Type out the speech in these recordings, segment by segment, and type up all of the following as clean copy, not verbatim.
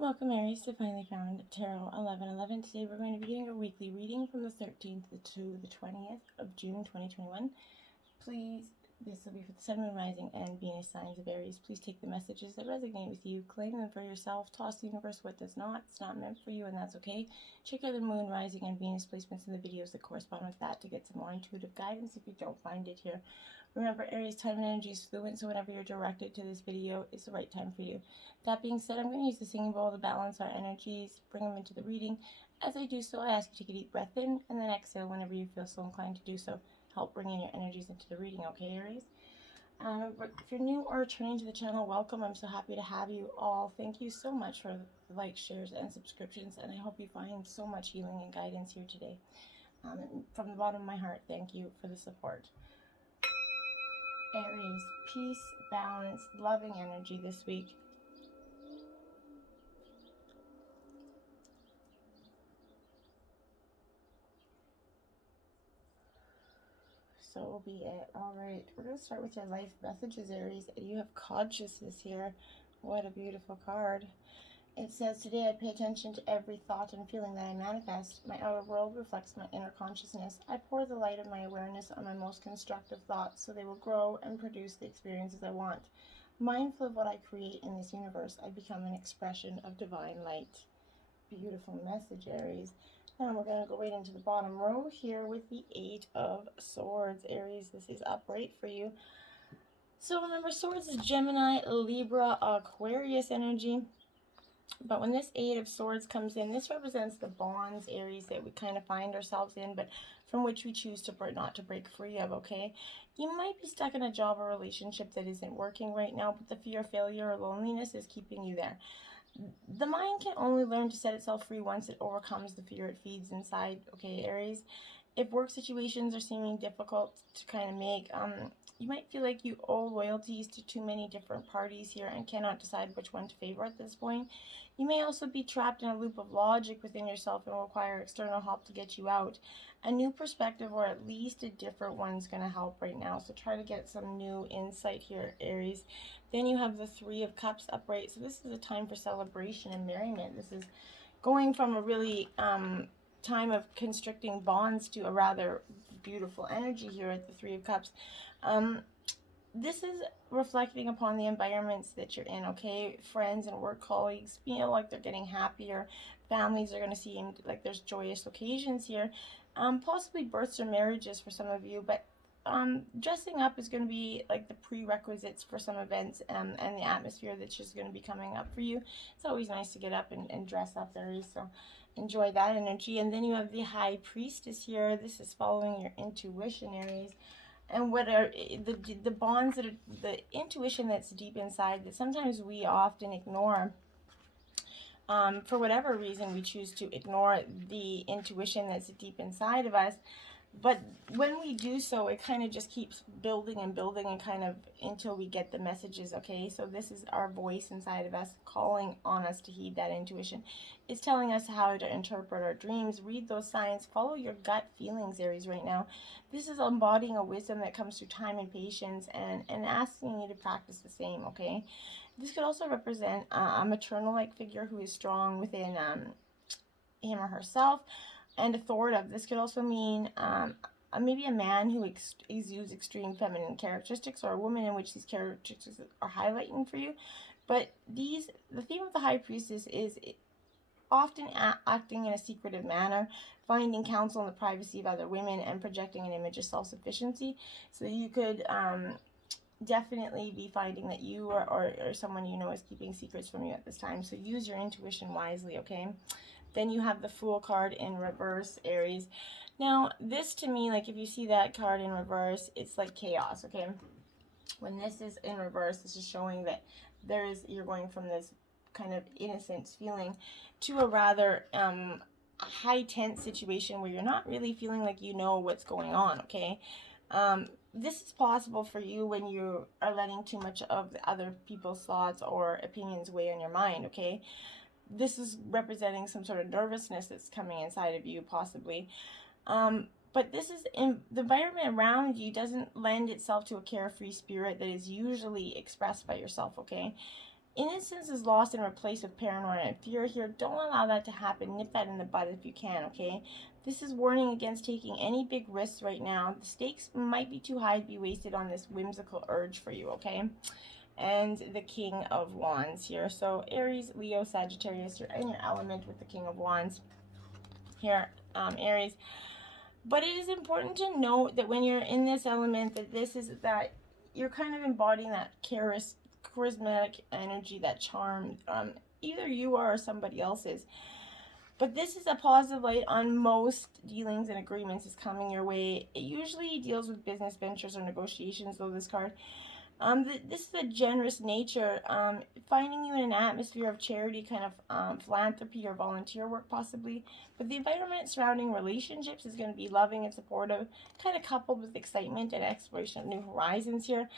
Welcome, Aries, to Finally Found Tarot 1111. Today we're going to be doing a weekly reading from the 13th to the 20th of June 2021. Please, this will be for the Sun, Moon, Rising, and Venus signs of Aries. Please take the messages that resonate with you, claim them for yourself, toss the universe what does not. It's not meant for you, and that's okay. Check out the Moon, Rising, and Venus placements in the videos that correspond with that to get some more intuitive guidance if you don't find it here. Remember, Aries, time and energy is fluent, so whenever you're directed to this video, it's the right time for you. That being said, I'm going to use the singing bowl to balance our energies, bring them into the reading. As I do so, I ask you to take a deep breath in and then exhale whenever you feel so inclined to do so. Help bring in your energies into the reading, okay, Aries? If you're new or returning to the channel, welcome. I'm so happy to have you all. Thank you so much for the likes, shares, and subscriptions, and I hope you find so much healing and guidance here today. From the bottom of my heart, thank you for the support. Aries, peace, balance, loving energy this week. So will be it. Alright, we're going to start with your life messages, Aries. You have consciousness here. What a beautiful card. It says, today I pay attention to every thought and feeling that I manifest. My outer world reflects my inner consciousness. I pour the light of my awareness on my most constructive thoughts so they will grow and produce the experiences I want. Mindful of what I create in this universe, I become an expression of divine light. Beautiful message, Aries. Now we're going to go right into the bottom row here with the Eight of Swords. Aries, this is upright for you. So remember, Swords is Gemini, Libra, Aquarius energy. But when this Eight of Swords comes in, this represents the bonds, Aries, that we kind of find ourselves in, but from which we choose to not to break free of, okay? You might be stuck in a job or relationship that isn't working right now, but the fear of failure or loneliness is keeping you there. The mind can only learn to set itself free once it overcomes the fear it feeds inside, okay, Aries? If work situations are seeming difficult to kind of make, you might feel like you owe loyalties to too many different parties here and cannot decide which one to favor at this point. You may also be trapped in a loop of logic within yourself and require external help to get you out. A new perspective, or at least a different one, is going to help right now. So try to get some new insight here, Aries. Then you have the Three of Cups upright. So this is a time for celebration and merriment. This is going from a really time of constricting bonds to a rather beautiful energy here at the Three of Cups. This is reflecting upon the environments that you're in, okay? Friends and work colleagues feel like they're getting happier. Families are going to seem like there's joyous occasions here. Possibly births or marriages for some of you, but dressing up is going to be like the prerequisites for some events, and the atmosphere that's just going to be coming up for you. It's always nice to get up and dress up, Aries, so enjoy that energy. And then you have the High Priestess here. This is following your intuition, Aries. And what are the bonds that are the intuition that's deep inside that sometimes we often ignore. For whatever reason, we choose to ignore the intuition that's deep inside of us. But when we do so, it kind of just keeps building and building and kind of until we get the messages, okay? So this is our voice inside of us calling on us to heed that intuition. It's telling us how to interpret our dreams, read those signs, follow your gut feelings, Aries, right now. This is embodying a wisdom that comes through time and patience, and asking you to practice the same, okay? This could also represent a maternal-like figure who is strong within him or herself, and authoritative. This could also mean maybe a man who exudes extreme feminine characteristics, or a woman in which these characteristics are highlighting for you. But the theme of the High Priestess is often acting in a secretive manner, finding counsel in the privacy of other women, and projecting an image of self-sufficiency. So you could definitely be finding that you or someone you know is keeping secrets from you at this time. So use your intuition wisely, okay? Then you have the Fool card in reverse, Aries. Now, this to me, like if you see that card in reverse, it's like chaos, okay? When this is in reverse, this is showing that you're going from this kind of innocent feeling to a rather high tense situation where you're not really feeling like you know what's going on, okay? This is possible for you when you are letting too much of the other people's thoughts or opinions weigh on your mind, okay? This is representing some sort of nervousness that's coming inside of you, possibly. But this is the environment around you doesn't lend itself to a carefree spirit that is usually expressed by yourself, okay? Innocence is lost and replaced with paranoia and fear here. Don't allow that to happen. Nip that in the bud if you can, okay? This is warning against taking any big risks right now. The stakes might be too high to be wasted on this whimsical urge for you, okay? And the King of Wands here. So Aries, Leo, Sagittarius, you're in your element with the King of Wands here, Aries. But it is important to note that when you're in this element, that you're kind of embodying that charismatic energy, that charm. Either you are or somebody else is. But this is a positive light on most dealings and agreements is coming your way. It usually deals with business ventures or negotiations, though, this card. This is a generous nature, finding you in an atmosphere of charity, kind of philanthropy or volunteer work possibly. But the environment surrounding relationships is going to be loving and supportive, kind of coupled with excitement and exploration of new horizons here.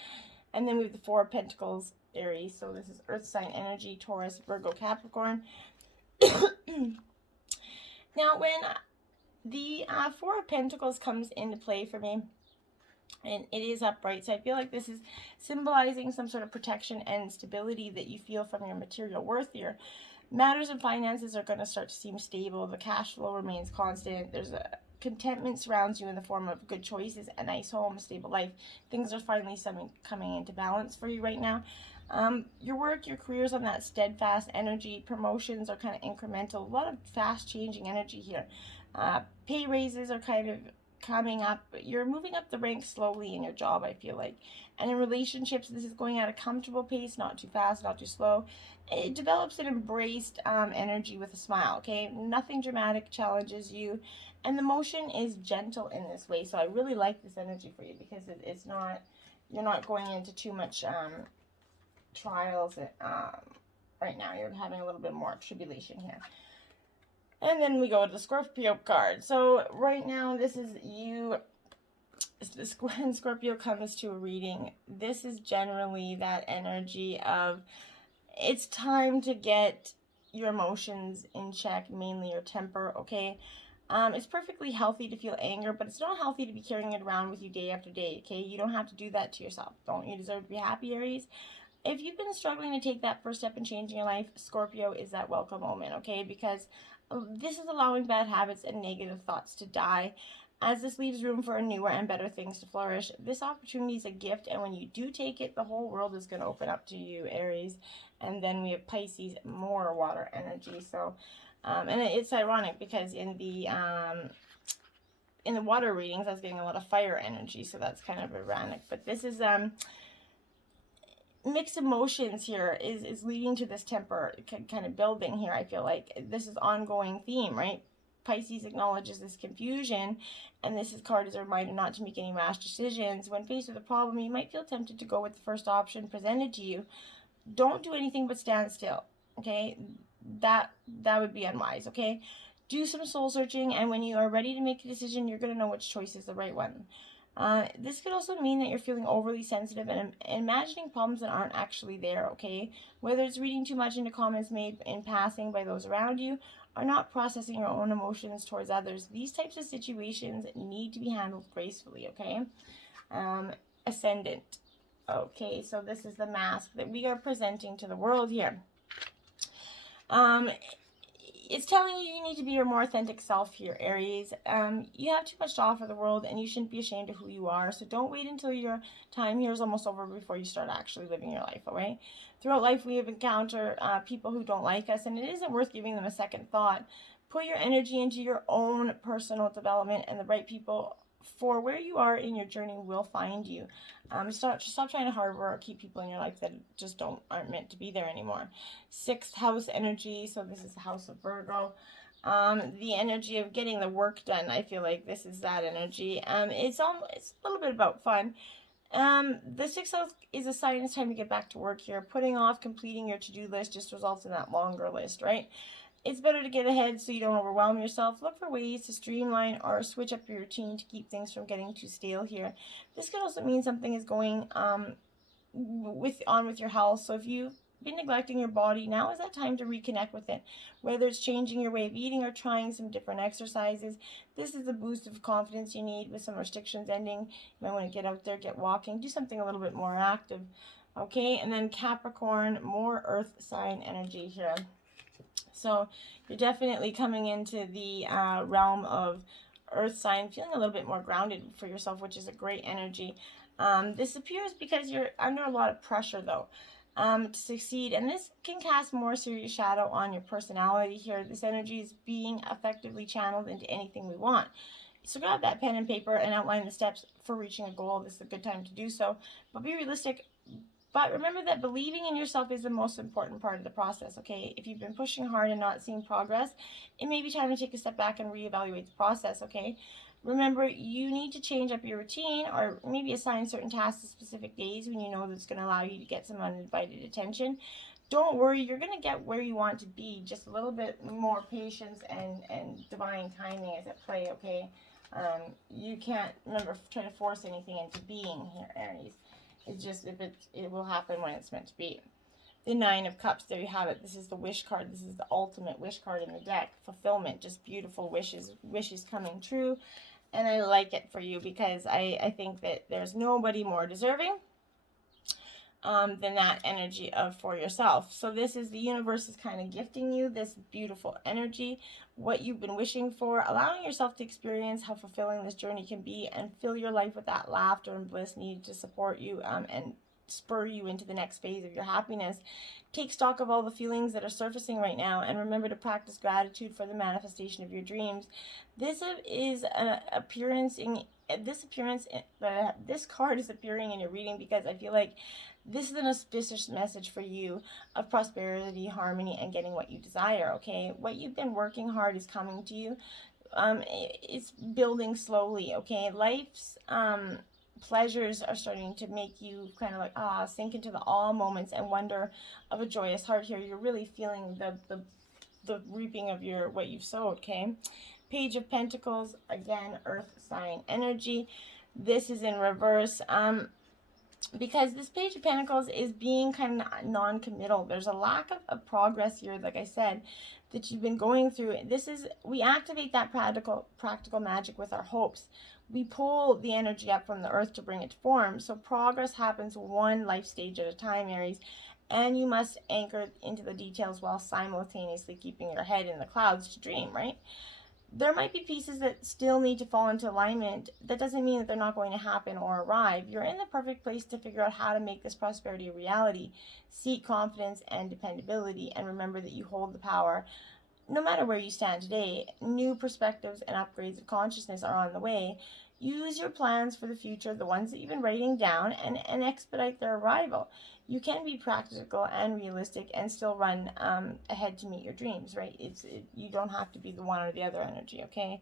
And then we have the Four of Pentacles, Aries. So this is Earth sign energy, Taurus, Virgo, Capricorn. Now, when the Four of Pentacles comes into play for me, and it is upright, so I feel like this is symbolizing some sort of protection and stability that you feel from your material worth here. Matters of finances are going to start to seem stable. The cash flow remains constant. There's a contentment surrounds you in the form of good choices, a nice home, a stable life. Things are finally coming into balance for you right now. Your work, your career's on that steadfast energy. Promotions are kind of incremental. A lot of fast changing energy here. Pay raises are kind of coming up. You're moving up the ranks slowly in your job, I feel like. And in relationships, this is going at a comfortable pace, not too fast, not too slow. It develops an embraced energy with a smile, okay? Nothing dramatic challenges you. And the motion is gentle in this way. So I really like this energy for you because it's not, you're not going into too much trials right now. You're having a little bit more tribulation here. And then we go to the Scorpio card. So right now, this is you. When Scorpio comes to a reading, this is generally that energy of it's time to get your emotions in check, mainly your temper, okay? It's perfectly healthy to feel anger, but it's not healthy to be carrying it around with you day after day, okay? You don't have to do that to yourself. Don't you deserve to be happy, Aries? If you've been struggling to take that first step in changing your life, Scorpio is that welcome moment, okay? Because this is allowing bad habits and negative thoughts to die. As this leaves room for newer and better things to flourish, this opportunity is a gift, and when you do take it, the whole world is going to open up to you, Aries. And then we have Pisces, more water energy. So, and it's ironic because in the water readings, I was getting a lot of fire energy, so that's kind of ironic. But this is mixed emotions here is leading to this temper kind of building here. I feel like this is ongoing theme, right? Pisces acknowledges this confusion, and this card is a reminder not to make any rash decisions. When faced with a problem, you might feel tempted to go with the first option presented to you. Don't do anything but stand still, okay? That would be unwise, okay? Do some soul searching, and when you are ready to make a decision, you're going to know which choice is the right one. This could also mean that you're feeling overly sensitive and imagining problems that aren't actually there, okay? Whether it's reading too much into comments made in passing by those around you or not processing your own emotions towards others, these types of situations need to be handled gracefully, okay? Ascendant. Okay, so this is the mask that we are presenting to the world here. It's telling you need to be your more authentic self here, Aries. You have too much to offer the world, and you shouldn't be ashamed of who you are. So don't wait until your time here is almost over before you start actually living your life, all right? Throughout life, we have encountered people who don't like us, and it isn't worth giving them a second thought. Put your energy into your own personal development, and the right people for where you are in your journey will find you. Stop trying to harbor or keep people in your life that just aren't meant to be there anymore. Sixth house energy, so this is the house of Virgo. The energy of getting the work done. I feel like this is that energy. It's a little bit about fun. The sixth house is a sign it's time to get back to work here. Putting off completing your to-do list just results in that longer list, right? It's better to get ahead so you don't overwhelm yourself. Look for ways to streamline or switch up your routine to keep things from getting too stale here. This could also mean something is going with your health. So if you've been neglecting your body, now is that time to reconnect with it. Whether it's changing your way of eating or trying some different exercises, this is the boost of confidence you need with some restrictions ending. You might want to get out there, get walking, do something a little bit more active. Okay, and then Capricorn, more earth sign energy here. So you're definitely coming into the realm of earth sign, feeling a little bit more grounded for yourself, which is a great energy. This appears because you're under a lot of pressure, though, to succeed. And this can cast more serious shadow on your personality here. This energy is being effectively channeled into anything we want. So grab that pen and paper and outline the steps for reaching a goal. This is a good time to do so. But be realistic. But remember that believing in yourself is the most important part of the process, okay? If you've been pushing hard and not seeing progress, it may be time to take a step back and reevaluate the process, okay? Remember, you need to change up your routine or maybe assign certain tasks to specific days when you know that's going to allow you to get some uninvited attention. Don't worry, you're going to get where you want to be. Just a little bit more patience and divine timing is at play, okay? You can't, remember, try to force anything into being here, Aries. It's just, it will happen when it's meant to be. The Nine of Cups, there you have it. This is the wish card. This is the ultimate wish card in the deck. Fulfillment, just beautiful wishes coming true. And I like it for you because I think that there's nobody more deserving than that energy of for yourself. So this is the universe is kind of gifting you this beautiful energy, what you've been wishing for, allowing yourself to experience how fulfilling this journey can be and fill your life with that laughter and bliss needed to support you and spur you into the next phase of your happiness. Take stock of all the feelings that are surfacing right now and remember to practice gratitude for the manifestation of your dreams. This is an appearance in this card is appearing in your reading because I feel like this is an auspicious message for you of prosperity, harmony, and getting what you desire, okay? What you've been working hard is coming to you. It's building slowly, okay? Life's pleasures are starting to make you kind of like, sink into the awe moments and wonder of a joyous heart here. You're really feeling the reaping of what you've sowed, okay? Page of Pentacles, again, earth sign energy. This is in reverse. Because this Page of Pentacles is being kind of non-committal. There's a lack of progress here, like I said, that you've been going through. We activate that practical magic with our hopes. We pull the energy up from the earth to bring it to form. So progress happens one life stage at a time, Aries. And you must anchor into the details while simultaneously keeping your head in the clouds to dream, right? There might be pieces that still need to fall into alignment. That doesn't mean that they're not going to happen or arrive. You're in the perfect place to figure out how to make this prosperity a reality. Seek confidence and dependability, and remember that you hold the power. No matter where you stand today, new perspectives and upgrades of consciousness are on the way. Use your plans for the future, the ones that you've been writing down, and expedite their arrival. You can be practical and realistic and still run ahead to meet your dreams, right? You don't have to be the one or the other energy, okay?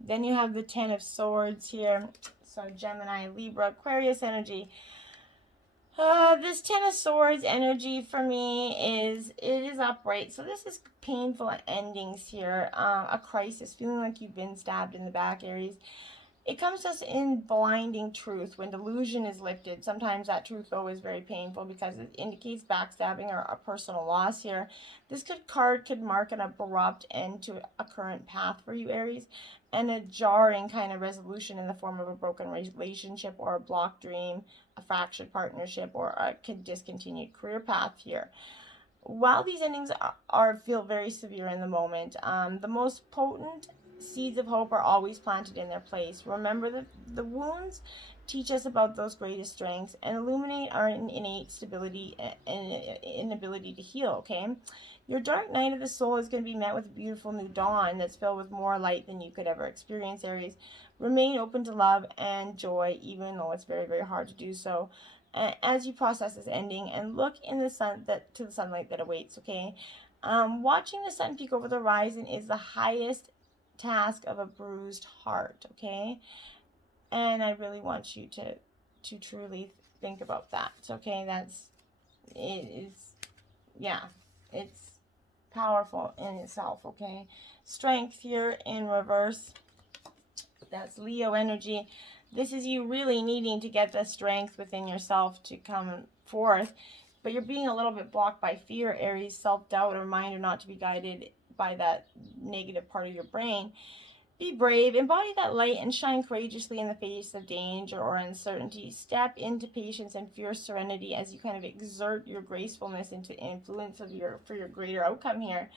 Then you have the Ten of Swords here. So Gemini, Libra, Aquarius energy. This Ten of Swords energy for me is upright. So this is painful endings here. A crisis, feeling like you've been stabbed in the back, Aries. It comes to us in blinding truth when delusion is lifted. Sometimes that truth, though, is very painful because it indicates backstabbing or a personal loss here. This card could mark an abrupt end to a current path for you, Aries, and a jarring kind of resolution in the form of a broken relationship or a blocked dream, a fractured partnership, or a discontinued career path here. While these endings feel very severe in the moment, the most potent seeds of hope are always planted in their place. Remember that the wounds teach us about those greatest strengths and illuminate our innate stability and inability to heal, okay? Your dark night of the soul is going to be met with a beautiful new dawn that's filled with more light than you could ever experience, Aries. Remain open to love and joy, even though it's very, very hard to do so, as you process this ending, and look in the to the sunlight that awaits, okay? Watching the sun peek over the horizon is the highest task of a bruised heart, okay? And I really want you to truly think about that, okay? It's powerful in itself, okay? Strength here in reverse, that's Leo energy. This is you really needing to get the strength within yourself to come forth, but you're being a little bit blocked by fear, Aries, self-doubt, or reminder not to be guided by that negative part of your brain. Be brave, embody that light, and shine courageously in the face of danger or uncertainty. Step into patience and fierce serenity as you kind of exert your gracefulness into influence of for your greater outcome here.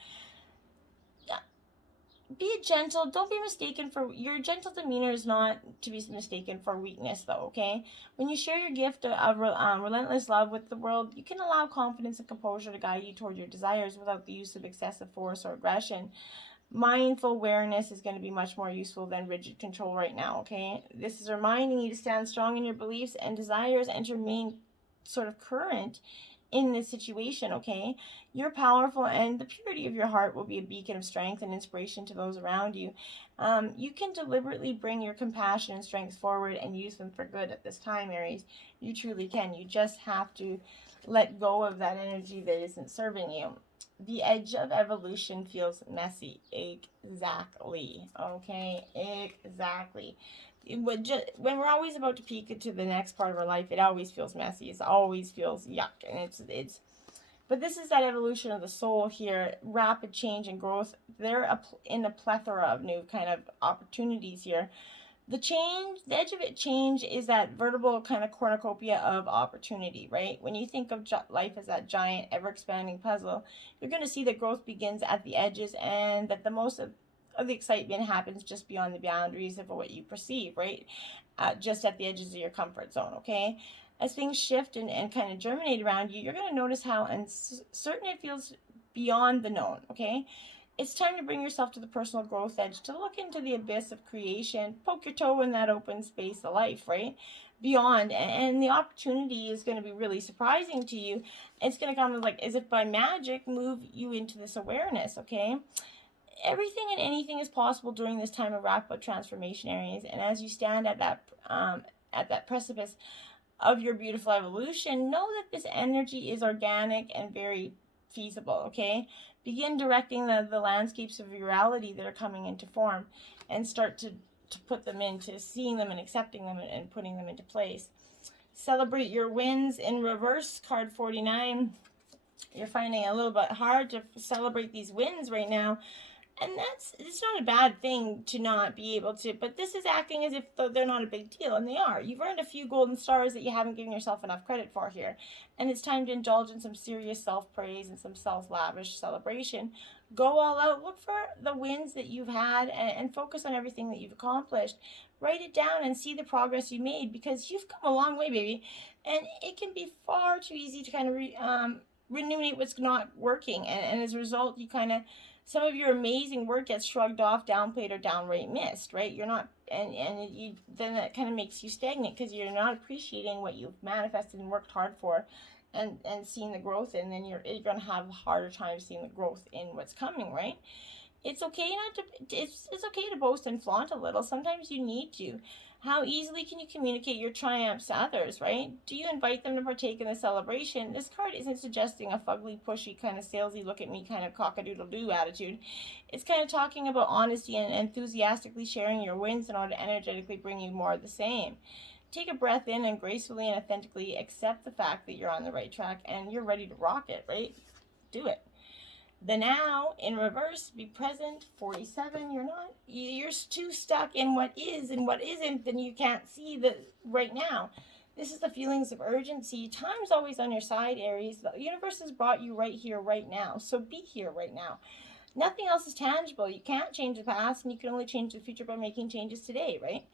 Be gentle. Don't be mistaken for your gentle demeanor is not to be mistaken for weakness, though. Okay, when you share your gift of relentless love with the world, you can allow confidence and composure to guide you toward your desires without the use of excessive force or aggression. Mindful awareness is going to be much more useful than rigid control right now. Okay, this is reminding you to stand strong in your beliefs and desires and to remain sort of current in this situation. Okay, you're powerful, and the purity of your heart will be a beacon of strength and inspiration to those around you. You can deliberately bring your compassion and strength forward and use them for good at this time, Aries. You truly can. You just have to let go of that energy that isn't serving you. The edge of evolution feels messy. Exactly. Okay, exactly. When we're always about to peek into the next part of our life, it always feels messy. It always feels yuck, and it's. But this is that evolution of the soul here, rapid change and growth. They're in a plethora of new kind of opportunities here. The edge of it change is that vertical kind of cornucopia of opportunity, right? When you think of life as that giant, ever expanding puzzle, you're going to see that growth begins at the edges, and that the most of the excitement happens just beyond the boundaries of what you perceive, right? Just at the edges of your comfort zone, okay? As things shift and kind of germinate around you, you're going to notice how uncertain it feels beyond the known, okay? It's time to bring yourself to the personal growth edge, to look into the abyss of creation, poke your toe in that open space of life, right? Beyond, and the opportunity is going to be really surprising to you. It's going to come like as if by magic move you into this awareness, okay? Everything and anything is possible during this time of rapid transformation, Aries. And as you stand at that precipice of your beautiful evolution, know that this energy is organic and very feasible, okay? Begin directing the landscapes of your reality that are coming into form, and start to put them into seeing them and accepting them and putting them into place. Celebrate your wins in reverse, card 49. You're finding it a little bit hard to celebrate these wins right now. And it's not a bad thing to not be able to, but this is acting as if they're not a big deal, and they are. You've earned a few golden stars that you haven't given yourself enough credit for here, and it's time to indulge in some serious self-praise and some self-lavish celebration. Go all out. Look for the wins that you've had, and focus on everything that you've accomplished. Write it down and see the progress you made, because you've come a long way, baby, and it can be far too easy to kind of ruminate what's not working, and as a result, you kind of some of your amazing work gets shrugged off, downplayed, or downright missed, right? You're not, and you then that kind of makes you stagnant because you're not appreciating what you've manifested and worked hard for, and seeing the growth, and then you're going to have a harder time seeing the growth in what's coming, right? It's okay not to. It's okay to boast and flaunt a little. Sometimes you need to. How easily can you communicate your triumphs to others, right? Do you invite them to partake in the celebration? This card isn't suggesting a fugly, pushy, kind of salesy, look at me kind of cock-a-doodle-doo attitude. It's kind of talking about honesty and enthusiastically sharing your wins in order to energetically bring you more of the same. Take a breath in and gracefully and authentically accept the fact that you're on the right track and you're ready to rock it, right? Do it. The now in reverse, be present. 47, you're too stuck in what is and what isn't, then you can't see the right now. This is the feelings of urgency. Time's always on your side, Aries. The universe has brought you right here, right now. So be here right now. Nothing else is tangible. You can't change the past, and you can only change the future by making changes today, right?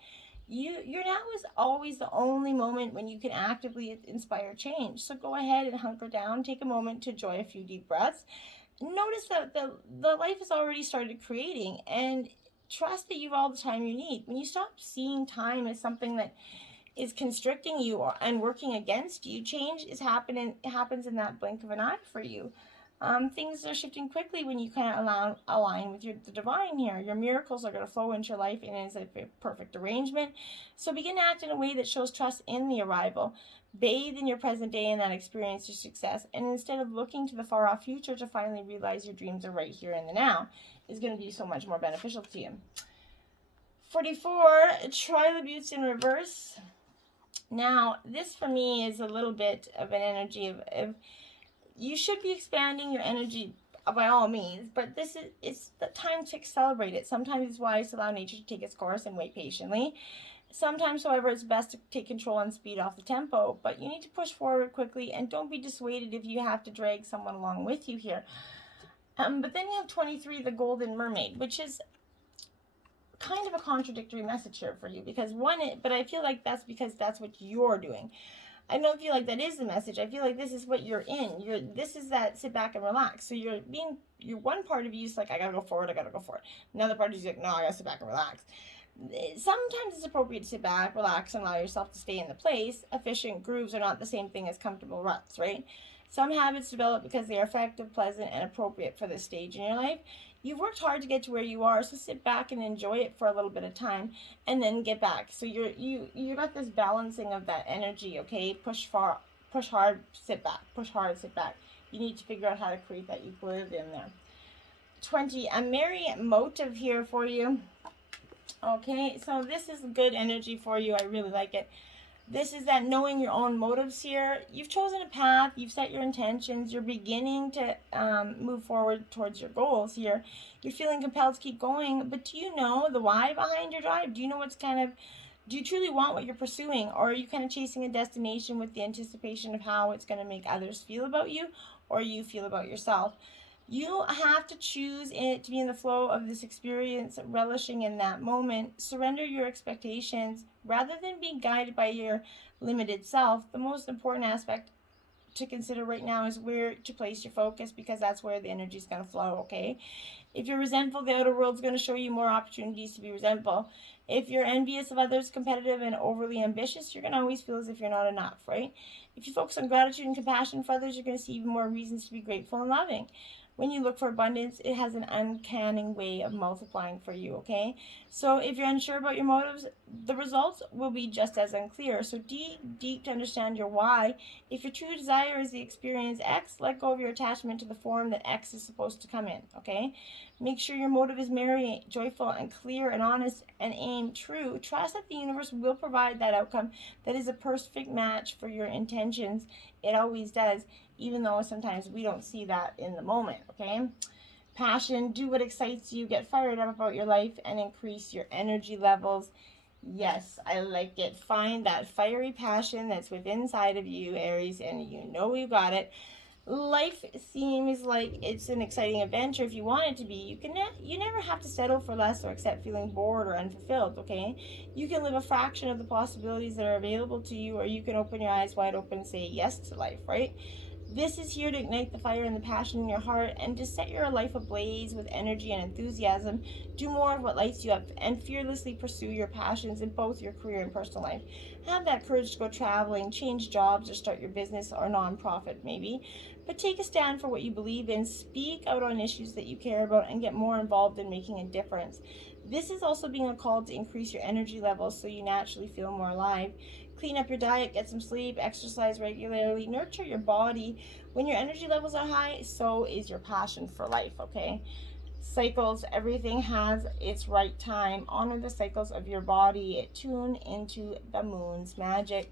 Your now is always the only moment when you can actively inspire change. So go ahead and hunker down. Take a moment to enjoy a few deep breaths. Notice that the life has already started creating, and trust that you've all the time you need. When you stop seeing time as something that is constricting you and working against you, change happens in that blink of an eye for you. Things are shifting quickly when you kind of align with the divine here. Your miracles are going to flow into your life, and it's a perfect arrangement. So begin to act in a way that shows trust in the arrival. Bathe in your present day and that experience your success, and instead of looking to the far off future to finally realize your dreams are right here in the now, is going to be so much more beneficial to you. 44, Trilobutes in reverse. Now, this for me is a little bit of an energy of you should be expanding your energy by all means, but it's the time to celebrate it. Sometimes it's wise to allow nature to take its course and wait patiently. Sometimes, however, it's best to take control and speed off the tempo, but you need to push forward quickly, and don't be dissuaded if you have to drag someone along with you here. But then you have 23, the Golden Mermaid, which is kind of a contradictory message here for you, because but I feel like that's because that's what you're doing. I don't feel like that is the message. I feel like this is what you're in. This is that sit back and relax. So you're one part of you is like, I gotta go forward, I gotta go forward. Another part of you is like, no, I gotta sit back and relax. Sometimes it's appropriate to sit back, relax, and allow yourself to stay in the place. Efficient grooves are not the same thing as comfortable ruts, right? Some habits develop because they are effective, pleasant, and appropriate for this stage in your life. You've worked hard to get to where you are, so sit back and enjoy it for a little bit of time, and then get back. So you got this balancing of that energy, okay? Push hard, sit back. Push hard, sit back. You need to figure out how to create that equilibrium there. 20, a merry motive here for you. Okay, so this is good energy for you. I really like it. This is that knowing your own motives here. You've chosen a path. You've set your intentions. You're beginning to move forward towards your goals here. You're feeling compelled to keep going. But do you know the why behind your drive? Do you know do you truly want what you're pursuing? Or are you kind of chasing a destination with the anticipation of how it's going to make others feel about you or you feel about yourself? You have to choose it to be in the flow of this experience, relishing in that moment. Surrender your expectations rather than being guided by your limited self. The most important aspect to consider right now is where to place your focus, because that's where the energy is going to flow, okay? If you're resentful, the outer world's going to show you more opportunities to be resentful. If you're envious of others, competitive, and overly ambitious, you're going to always feel as if you're not enough, right? If you focus on gratitude and compassion for others, you're going to see even more reasons to be grateful and loving. When you look for abundance, it has an uncanny way of multiplying for you, okay? So if you're unsure about your motives, the results will be just as unclear. So dig deep to understand your why. If your true desire is the experience X, let go of your attachment to the form that X is supposed to come in, okay? Make sure your motive is merry, joyful, and clear and honest, and aim true. Trust that the universe will provide that outcome that is a perfect match for your intentions. It always does, even though sometimes we don't see that in the moment, okay? Passion, do what excites you, get fired up about your life, and increase your energy levels. Yes, I like it. Find that fiery passion that's within inside of you, Aries, and you know you got it. Life seems like it's an exciting adventure if you want it to be. You never have to settle for less or accept feeling bored or unfulfilled, okay? You can live a fraction of the possibilities that are available to you, or you can open your eyes wide open and say yes to life, right? This is here to ignite the fire and the passion in your heart and to set your life ablaze with energy and enthusiasm. Do more of what lights you up and fearlessly pursue your passions in both your career and personal life. Have that courage to go traveling, change jobs, or start your business or nonprofit maybe. But take a stand for what you believe in, speak out on issues that you care about, and get more involved in making a difference. This is also being a call to increase your energy levels so you naturally feel more alive. Clean up your diet, get some sleep, exercise regularly, nurture your body. When your energy levels are high, so is your passion for life, okay? Cycles, everything has its right time. Honor the cycles of your body. Tune into the moon's magic.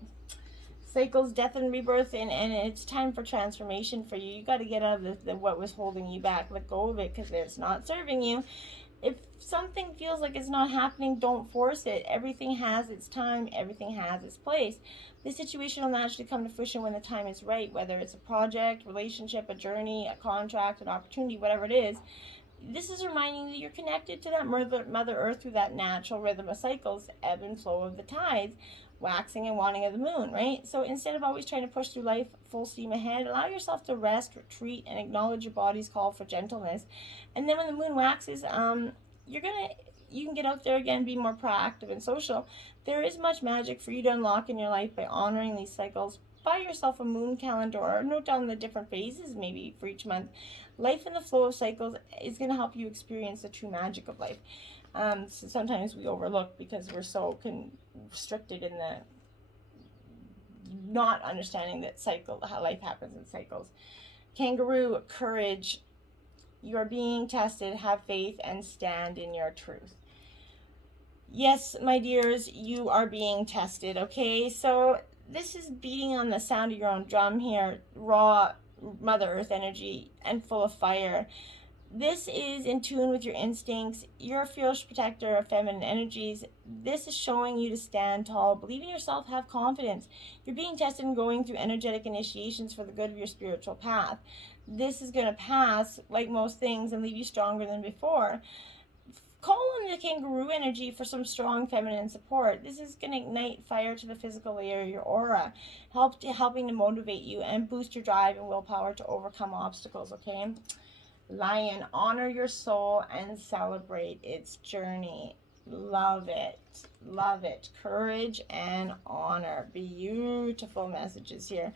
Cycles, death and rebirth, and it's time for transformation for you. You got to get out of what was holding you back. Let go of it because it's not serving you. If something feels like it's not happening, don't force it. Everything has its time. Everything has its place. This situation will naturally come to fruition when the time is right, whether it's a project, relationship, a journey, a contract, an opportunity, whatever it is. This is reminding you that you're connected to that Mother Earth through that natural rhythm of cycles, ebb and flow of the tides, waxing and waning of the moon, right? So instead of always trying to push through life full steam ahead, allow yourself to rest, retreat, and acknowledge your body's call for gentleness. And then when the moon waxes, you can get out there again, be more proactive and social. There is much magic for you to unlock in your life by honoring these cycles. Buy yourself a moon calendar or note down the different phases maybe for each month. Life in the flow of cycles is going to help you experience the true magic of life. So sometimes we overlook because we're so constricted in the not understanding that how life happens in cycles. Kangaroo, courage. You are being tested. Have faith and stand in your truth. Yes, my dears, you are being tested, okay? So this is beating on the sound of your own drum here. Raw, Mother Earth energy and full of fire. This is in tune with your instincts. You're a fierce protector of feminine energies. This is showing you to stand tall, believe in yourself, have confidence. You're being tested and going through energetic initiations for the good of your spiritual path. This is going to pass, like most things, and leave you stronger than before. Call on the kangaroo energy for some strong feminine support. This is going to ignite fire to the physical layer of your aura, helping to motivate you and boost your drive and willpower to overcome obstacles, okay? Lion, honor your soul and celebrate its journey. Love it. Love it. Courage and honor. Beautiful messages here.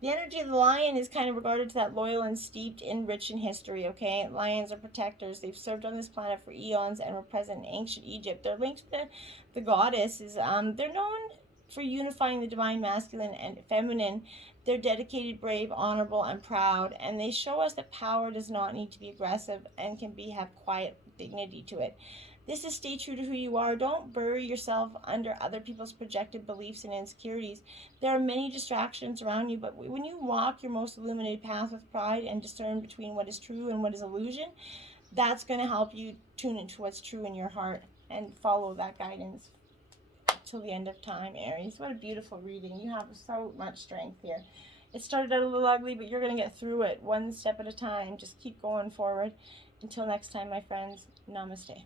The energy of the lion is kind of regarded to that loyal and steeped in rich in history, okay? Lions are protectors. They've served on this planet for eons and were present in ancient Egypt. They're linked to the goddesses. They're known for unifying the divine masculine and feminine. They're dedicated, brave, honorable, and proud, and they show us that power does not need to be aggressive and can have quiet dignity to it. This is stay true to who you are. Don't bury yourself under other people's projected beliefs and insecurities. There are many distractions around you, but when you walk your most illuminated path with pride and discern between what is true and what is illusion, that's going to help you tune into what's true in your heart and follow that guidance till the end of time, Aries. What a beautiful reading. You have so much strength here. It started out a little ugly, but you're going to get through it one step at a time. Just keep going forward. Until next time, my friends, namaste.